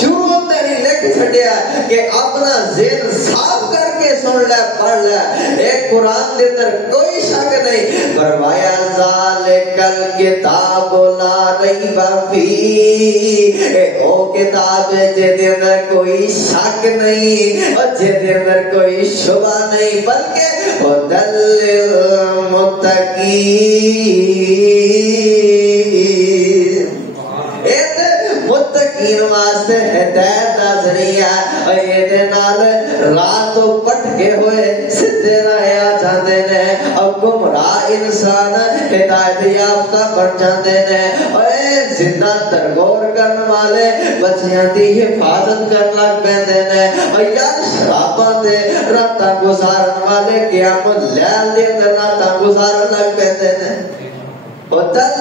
شروع تے ہی لکھ چھڈیا کہ اپنا ذہن صاف کر کے سن لے پڑھ لے اے قرآن دے اندر کوئی شک نہیں فرمایا ذالک الکتاب لا ریب فیہ اے او کتاب ہے جے دے اندر کوئی شک نہیں اور جے دے اندر کوئی شبہ نہیں بلکہ ہدی للمتقین متقین واسطے ہدایت دا ذریعہ اور یہ دے نال رات تو پٹکے ہوئے سدھے راہ آ جاندے نے اور گمراہ انسان ہدایت یافتہ بن جاندے نے اور زندہ ترغور کرن والے بچیاں دی حفاظت کرن لگ پیندے نے اور یاد شراباں تے راتاں گزارن والے قیام اللیل دے اندر راتاں گزارن لگ پیندے نے ودل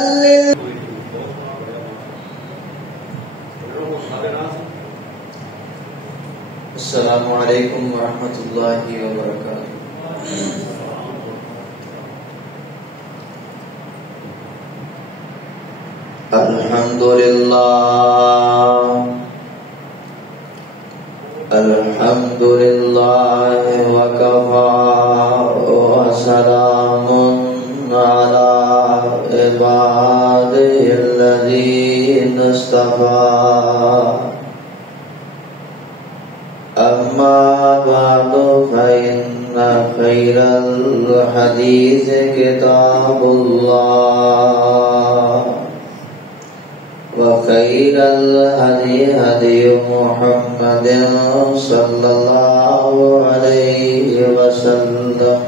السلام علیکم ورحمۃ اللہ وبرکاتہ۔ الحمدللہ وکفی وسلام علی عبادہ الذین اصطفی اما بعد فإن خير الحديث كتاب الله وخير الهدي هدي محمد صلى الله عليه وسلم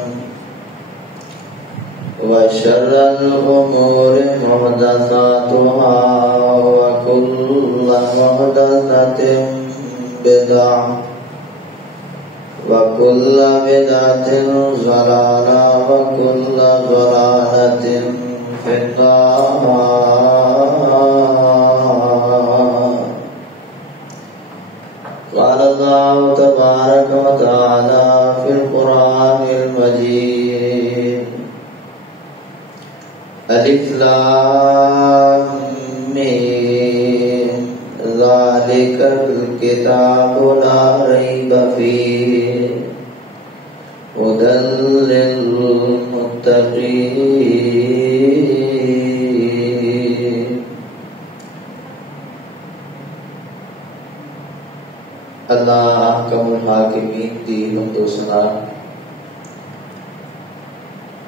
وشر الأمور محدثاتها وكل محدثة بدعة وكل بدعة ضلالة وكل ضلالة في النار۔ قال الله تبارك وتعالى في القرآن المجيد ألف لام ميم ذلك الكتاب لا ريب فيه هدى للمتقين۔ اللہ احکم الحاکمین دی حمد و ثنا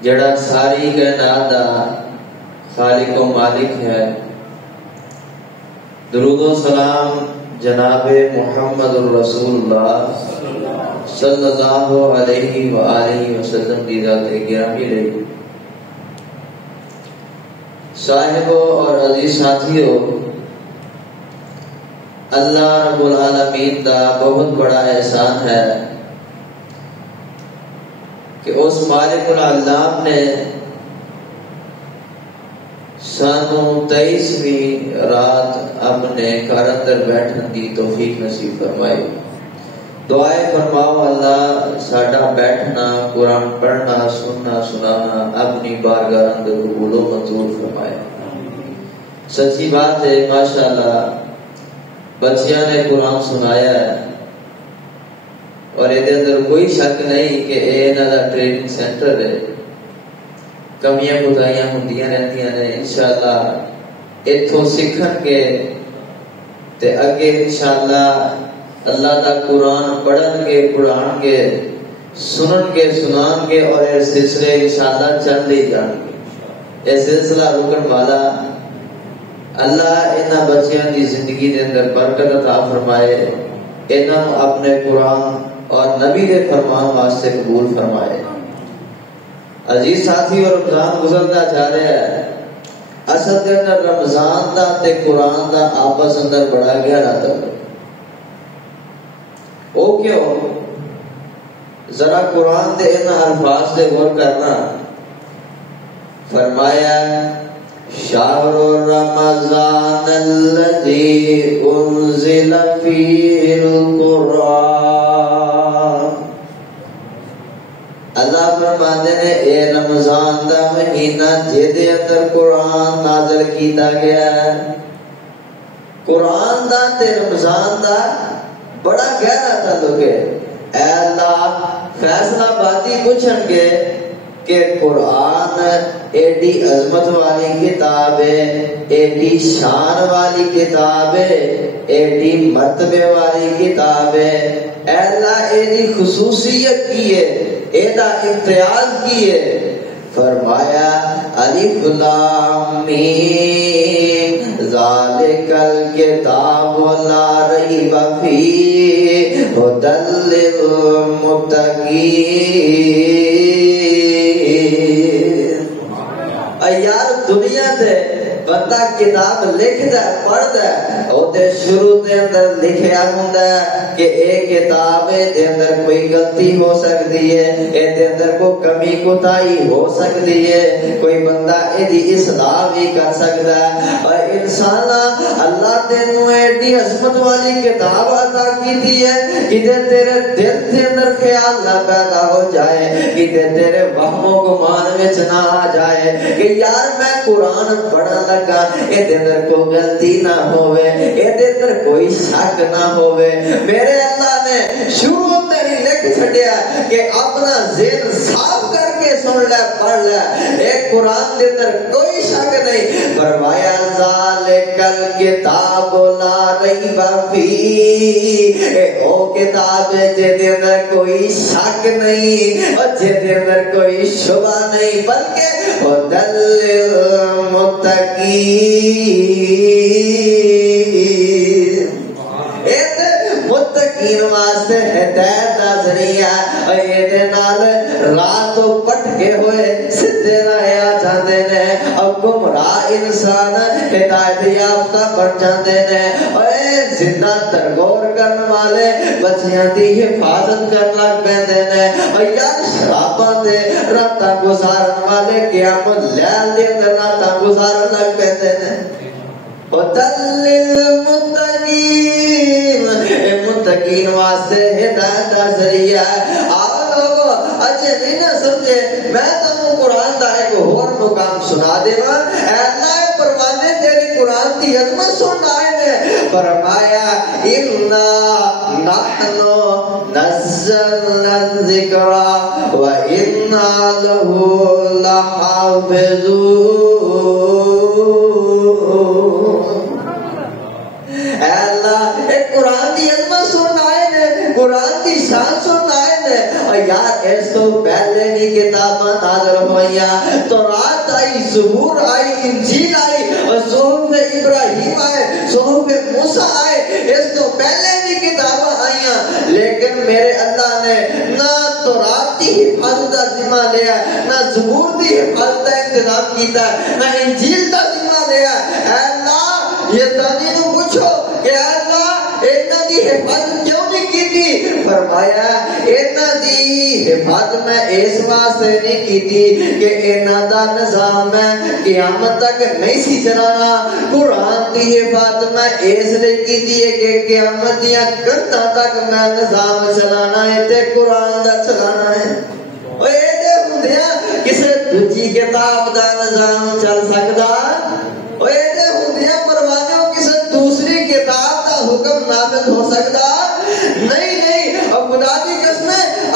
جڑا ساری کائنات دا خالق و مالک ہے۔ درود و سلام جناب محمد الرسول اللہ صلی اللہ علیہ وآلہ وسلم دی ذات گرامی رہی۔ صاحبوں اور عزیز ساتھیوں، اللہ رب العالمین دا بہت بڑا احسان ہے کہ اس مالک العلام نے سانو 23ویں رات اپنے گھر اندر بیٹھن دی توفیق نصیب فرمائی۔ دعائے فرماؤ اللہ ساڈا بیٹھنا، قرآن پڑھنا، سننا سنانا اپنی بارگاہ اندر قبول و منظور فرمائے۔ سچی بات ہے، ماشاءاللہ بچیاں نے قرآن سنایا ہے اور یہ اندر کوئی شک نہیں کہ یہ انہاں دا ٹریننگ سینٹر ہے۔ کمیاں کوتاہیاں ہوندیاں رہندیاں نے، انشاءاللہ اتھوں سیکھن کے تے اگے انشاءاللہ اللہ دا قرآن پڑھن گے، پڑھان گے، سنن گے، سنان گے اور یہ سلسلے انشاءاللہ چل ہی جان گے۔ یہ سلسلہ رکن والا اللہ انہاں بچیاں دی زندگی دے اندر برکت عطا فرمائے، انہاں اپنے قرآن اور نبی دے فرمان واسطے قبول فرمائے۔ عزیز ساتھی، اور رمضان گزرتا جا رہا ہے، اصل دے اندر رمضان دا تے قرآن دا آپس اندر بڑا گہرا تعلق۔ او کیوں؟ ذرا قرآن دے ان الفاظ دے غور کرنا۔ فرمایا شہر رمضان الذی انزل فیہ القرآن۔ اللہ فرماتے ہیں اے رمضان دا مہینہ جے دے اندر قرآن نازل کیتا گیا ہے۔ قرآن دا تے رمضان دا بڑا گہرا تعلق ہے۔ اے اللہ فیصلہ بادی پوچھن گے کہ قرآن ایڈی عظمت والی کتاب ہے، ایڈی شان والی کتاب ہے، ایڈی مرتبے والی کتاب ہے، اے اللہ ایڈی خصوصیت کی ہے، ایڈا امتیاز کی ہے۔ فرمایا الف لام میم ذالک الکتاب لا ریب فیہ ھدی للمتقین۔ یار دنیا تے بندہ کتاب لکھدا ہے پڑھدا ہے اوتے شروع دے اندر لکھیا ہوندا ہے کہ اے کتاب دے اندر کوئی غلطی ہو سکتی ہے، اے دے اندر کوئی کمی کوتاہی ہو سکتی ہے، کوئی بندہ ایدی اصلاح بھی کر سکتا ہے۔ اور انسان اللہ تینوں ایڈی عظمت والی کتاب عطا کیتی ہے کہ تیرے دل کے اندر خیال نہ پیدا ہو جائے، کہ تیرے وہم و گمان وچ نہ آ جائے کہ یار میں قرآن پڑھن لگا اے دے اندر کوئی غلطی نہ ہوئے، اے دے اندر کوئی شک نہ ہوئے۔ میرے اللہ نے شروع تے ہی لکھ چھڈیا کہ اپنا ذہن صاف کر کے سن لے پڑھ لے، اے قرآن دے اندر کوئی شک نہیں۔ فرمایا ذالک الکتاب لا ریب فیہ، اے او کتاب ہے جے دے اندر کوئی شک نہیں اور جے دے اندر کوئی شبہ نہیں، بلکہ ھدی للمتقین، متقین واسطے ہدایت دا ذریعہ، اور یہ نال راہ تو پٹکے ہوئے سدھے راہ آ جاندے نے، اور گمراہ انسان ہدایت یافتہ بن جاندے نے، اور زندہ ترغور کرن والے بچیاں دی حفاظت کرن لگ پیندے نے، اور یار شراباں دے راتاں گزارن والے قیامت لیل دے اندر راتاں گزارن لگ پیندے نے۔ ھدی للمتقین، متقین واسطے ہدایت دا ذریعہ ہے۔ آپ لوگو اچھے نہیں نہ سمجھے، میں تمہیں قرآن دا ایک اور مقام سنا دے گا۔ اے اللہ پروانے تیری قرآن دی عظمت سن آئے نے، فرمایا اِنَّا نَحْنُ نَزَّلْنَا الذِّكْرَ وَإِنَّا لَهُ لَحَافِظُونَ۔ اے اللہ ایک قرآن دی عظمت سن آئے نے، قرآن دی شان سن آئے نے، اور یار اس تو پہلے بھی کتاباں نازل ہوئیاں، تورات آئی، زبور آئی، انجیل آئی، اور صحف ابراہیم آئے، صحف موسیٰ آئے، اس تو پہلے بھی کتاباں آئیاں، لیکن میرے اللہ نے نہ تورات دی حفاظت کا ذمہ لیا، نہ زبور دی حفاظت کا انتظام کیتا، نہ انجیل کا ذمہ لیا۔ اے اللہ یہ تانی نو پوچھو کہ اے اللہ اینا دی حفاظت کیوں نہیں کیتی؟ فرمایا اینا دی حفاظت میں اس واسطے نہیں کیتی کہ اینا دا نظام میں قیامت تک نہیں سی چلانا، قرآن دی حفاظت میں اس لئے کیتی ہے کہ قیامت دیا کنتہ تک میں نظام چلانا ہے تے قرآن دا چلانا ہے۔ اور اے دے ہندیاں کسے دوجی کتاب دا نظام چل سکتا، اور اے دے ہندیاں پروانیوں کسے دوسری کتاب دا حکم نافذ ہو سکتا نہیں۔ نہیں، اور خدا کی قسم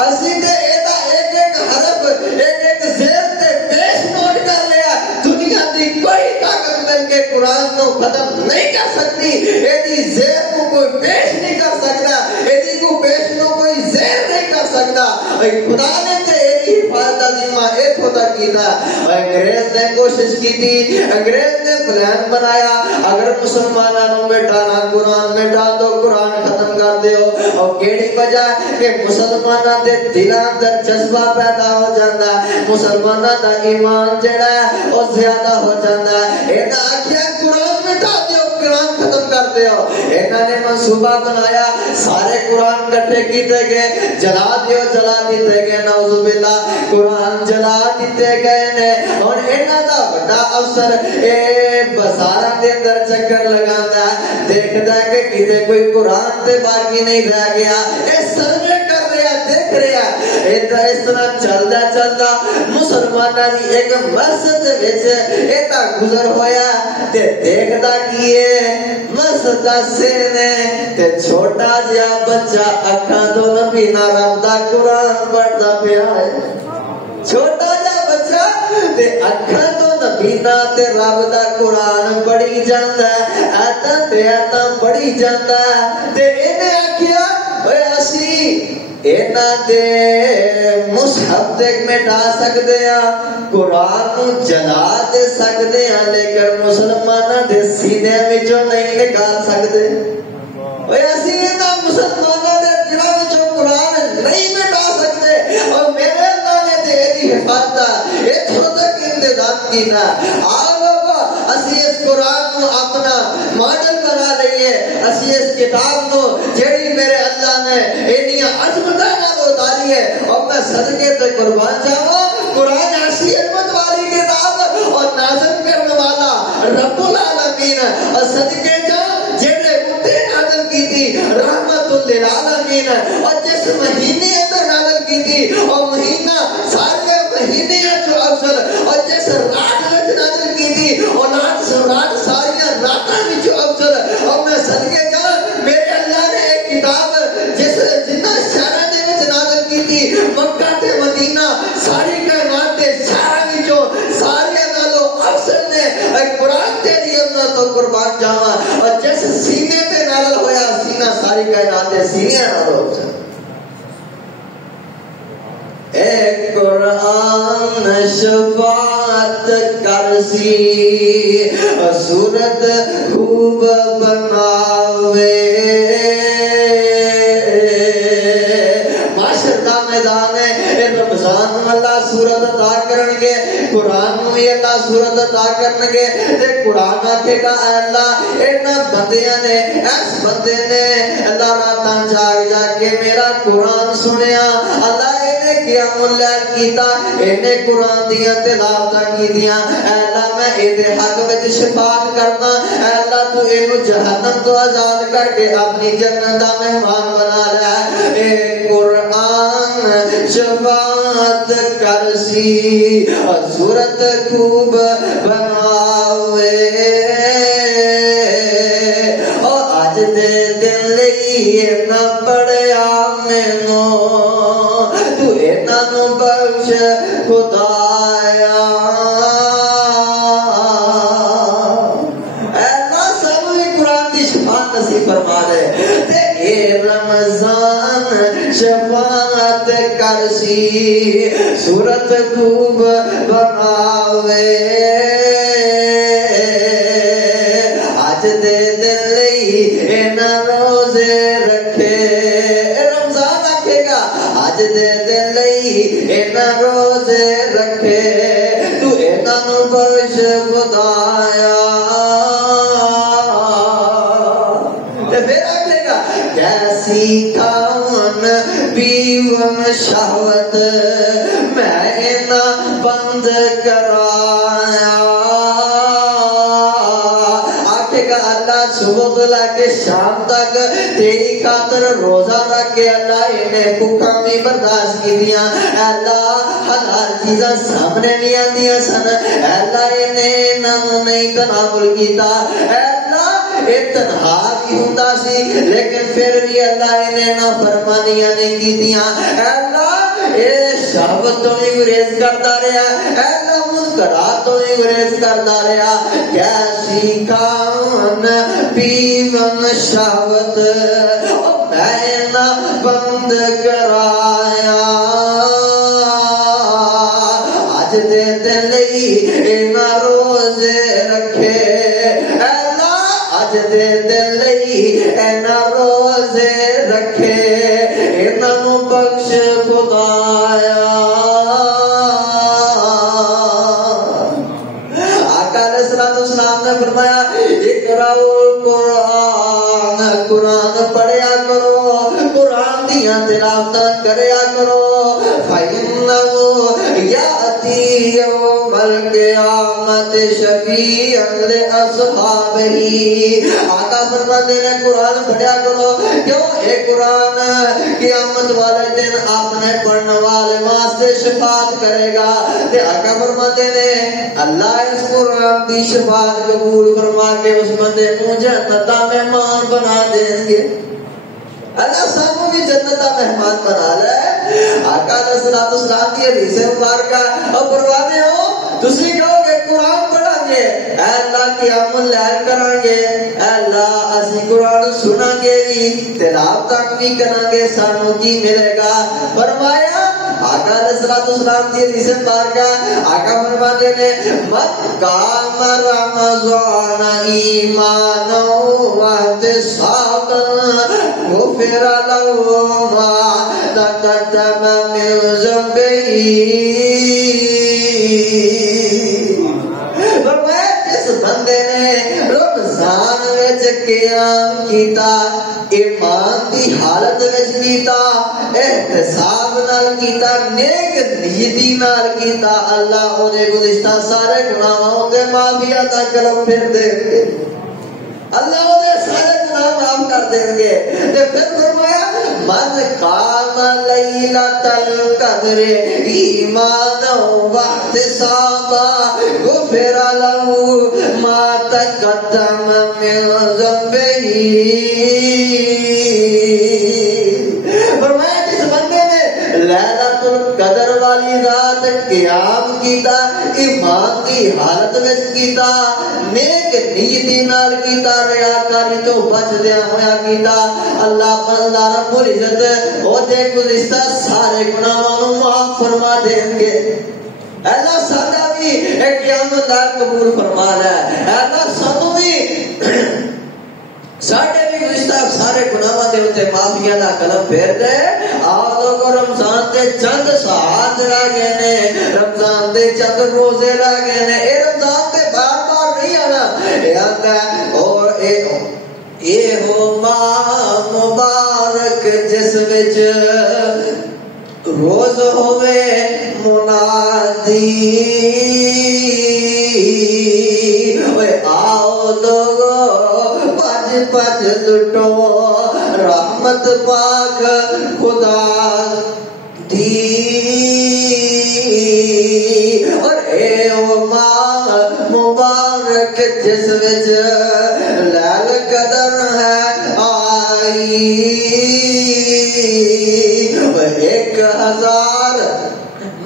اسی تے ایدہ ایک ایک حرف ایک ایک زیر تے پیش نوٹ کر لیا، دنیا دی کوئی طاقت مل کے قرآن کو ختم نہیں کر سکتی، ایدی زیر کو کوئی پیش نہیں کر سکتا، ایدی کو پیش کو کوئی زیر نہیں کر سکتا۔ خدا نے تے ایدی حفاظت ذمہ ایک ہوتا کیتا، اور انگریز نے کوشش کی تھی، انگریز نے پلان بنایا اگر مسلمانوں مٹانا قرآن مٹا دو، قرآن ختم کر دیو، اور کیڑی وجہ کہ مسلمانوں دے دلاں اندر جذبہ پیدا ہو جاتا ہے، مسلمانوں دا ایمان جڑا ہے وہ زیادہ ہو جاتا ہے۔ انہاں آکھیا قرآن مٹا دیو، قرآن ختم کر دیو، انہاں نے منصوبہ بنایا، سارے قرآن کٹھے کیتے گئے، جلا دیو، جلا دیتے گئے، نعوذ باللہ قرآن جلا دیتے گئے نے۔ اور انہاں دا بڑا افسر بازاراں دے اندر چکر لگاندا ہے، دیکھدا ہے کہ کتے کوئی قرآن تے باقی نہیں رہ گیا، اے سروے کر رہا، دیکھ رہا اس طرح چلدا چلدا مسلماناں دی ایک مسجد وچ ایتا گزر ہویا تے دیکھدا کیے مسجد دا سینے تے چھوٹا جہا بچہ اکھاں تو نبی نا رب دا قرآن پڑھدا پیا ہے چھوٹا جہا بچہ تے اکھاں تو نبی نا تے رب دا قرآن پڑھی جاندا ہے آیتاں تے آیتاں پڑھی جاندا ہے تے اینے آکھیا اوے اسی اینا دے مصحف تے مٹا سکدے ہاں قرآن نو جلا دے سکدے ہاں لیکن مسلماناں دے سینے وچوں نہیں نکال سکدے اوے اسی اینا مسلماناں دے دلاں وچوں قرآن نہیں مٹا سکدے اور میرے اللہ نے تے دی حفاظت ایتھوں تک انتظام کیتا آ بابا اسی اس قرآن نو اپنا ماڈل بنا لئیے اسی اس کتاب نو جیڑی میرے اللہ نے انیاں عظمتاں نال اتاری ہے اور میں صدقے تے قربان جاواں قرآن ایسی عظمت والی کتاب اور نازل کرنے والا رب العالمین اور صدقے جا جیڑے اتے نازل کی تھی رحمت للعالمین اور جس مہینے اندر نازل کی تھی اور مہینہ سارے مہینے جو افضل اور جس رات وچ نازل کی تھی اور رات ساری راتاں وچ افضل اور میں صدقے جا میرے اللہ نے ایک کتاب جس جنہ شہراں دے وچ نازل کی تھی مکہ تے مدینہ ساری کائنات دے شہراں وچوں سارے نالوں افضل نے قرآن تیری عظمت تو قربان جاواں اور جس سینے تے نازل ہویا سینہ ساری کائنات دے سینے نالوں افضل اے قرآن شفاعت کرسی صورت خوب بناوے معاشر دا میدان ہے رمضان اللہ صورت عطا کرنگے قرآن میں اللہ صورت عطا کرنگے تے قرآن آکھے گا اے اللہ اینا بندیاں نے اس بندے نے اللہ راتاں جاگ جا کے میرا قرآن سنیا اللہ قیام اللیل کیتا اینے قرآن دیاں تلاوتاں کیتیاں اے اللہ میں ایدے حق وچ شفاعت کرنا اے اللہ تو اینو جہنم تو آزاد کر کے اپنی جنت دا مہمان بنا لے اے قرآن شفاعت کرسی صورت خوب بناوے او اج دے دن لئی نہ پڑیا مینوں نو بخش خدایا اے اللہ سانو بھی قرآن دی شفاعت نصیب فرما دے تے اے رمضان شفاعت کرسی صورت خوب بناوے اج دے دن لئی اینا روزے رکھے رمضان آکھے گا اج دے دن لئی اینا روزے رکھے تو اینا نو بخش خدایا پھر آکھے گا کیسی کھاون پیون شہوت میں اینا بند کرایا اللہ صبح لا کے شام تک تیری خاطر روزہ رکھ کے اللہ انہیں بھوکاں بھی برداشت کی دیا اللہ حلال چیزاں سامنے نہیں آندیاں سن اللہ انہیں انہوں نہیں تناول کیتا اللہ یہ تنہا بھی ہوندا سی لیکن پھر بھی اللہ انہیں نہ فرمانیاں نہیں کیتیاں اللہ اے شہوت تو نہیں گریز کرتا رہا اللہ منکرات تو نہیں گریز کرتا رہا کیسی کھاون پیون شہوت میں نہ بند کرایا اج دے دن لئی اینا روزے رکھے اللہ اج دے دن لئی اینا روزے رکھے اینا نو بخش خدایا نے فرمایا اقرأ القرآن قرآن پڑھیا کرو قرآن دیاں تلاوتاں کریا کرو فَإِنَّهُ يَأْتِي يَوْمَ الْقِيَامَةِ شَفِيعًا لِأَصْحَابِهِ. آقا فرماتے ہیں قرآن پڑھیا کرو کیوں اے قرآن قیامت والے دن اپنے پڑھنے والے واسطے شفاعت کرے گا. تے آقا فرماتے ہیں اللہ اس قرآن دی شفاعت قبول فرما کے اس بندے کو جنت دا مہمان بنا دیں گے. اللہ سانو بھی جنت دا مہمان بنا لے. آقا علیہ الصلوۃ والسلام کی حدیث مبارکہ اور فرماتے ہو تسی کہو کہ قرآن پڑھیں گے اے اللہ قیام اللیل کریں گے اے اللہ اسی قرآن سنیں گے تلاوت بھی کریں گے سانو کی ملے گا. فرمایا آقا علیہ الصلوۃ والسلام کی حدیث مبارکہ آقا فرماتے ہیں من قام رمضان ایمانا واحتسابا غفر له ما تقدم من ذنبه. فرمایا جس بندے نے رمضان وچ قیام کیتا ایمان دی حالت وچ کیتا احتساب نال کیتا نیک نیتی نال کیتا اللہ اودے گزشتہ سارے گناہوں تے معافی عطا کرم پھر دے گے. اللہ اودے سارے گناہ معاف کر دیں گے. تے پھر فرمایا من قام لیلۃ القدر ایمانا واحتسابا غفر له ما تقدم من ذنبه. فرمایا جس بندے نے لیلۃ القدر والی رات قیام کیتا ایمان دی حالت وچ کیتا نیک نیتی نال کیتا ریاکاری تو بچدیا ہویا کیتا اللہ بندہ رب العزت او دے گزشتہ سارے گناہاں نوں معاف فرما دیں گے. اللہ ساڈا بھی قیام اللہ قبول فرما لے. اللہ سانو بھی ساڈے بھی گزشتہ سارے گناہاں دے اوتے معافی دا کلم پھیر دے. آدو کو رمضان دے چند ساعت رہ گئے نے رمضان دے چند روزے رہ گئے نے. اے رمضان دے بار بار نہیں آنا اے آتا ہے اور اے ہو ماہ مبارک جس وچ روز ہوئے منادی آؤ لوگو پج پج لٹو رحمت پاک خدا دی. اور اے او ماہ مبارک جس وچ لیل قدر ہے آئی 1000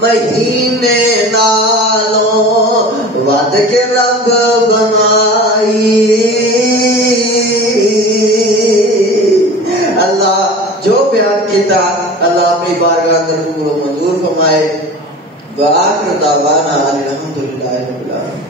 مہینے نالوں ود کے رب بنائی. اللہ جو بیان کیتا اللہ اپنی بارگاہ قبول و منظور فرمائے. وآخر دعوانا الحمدللہ رب العالمین.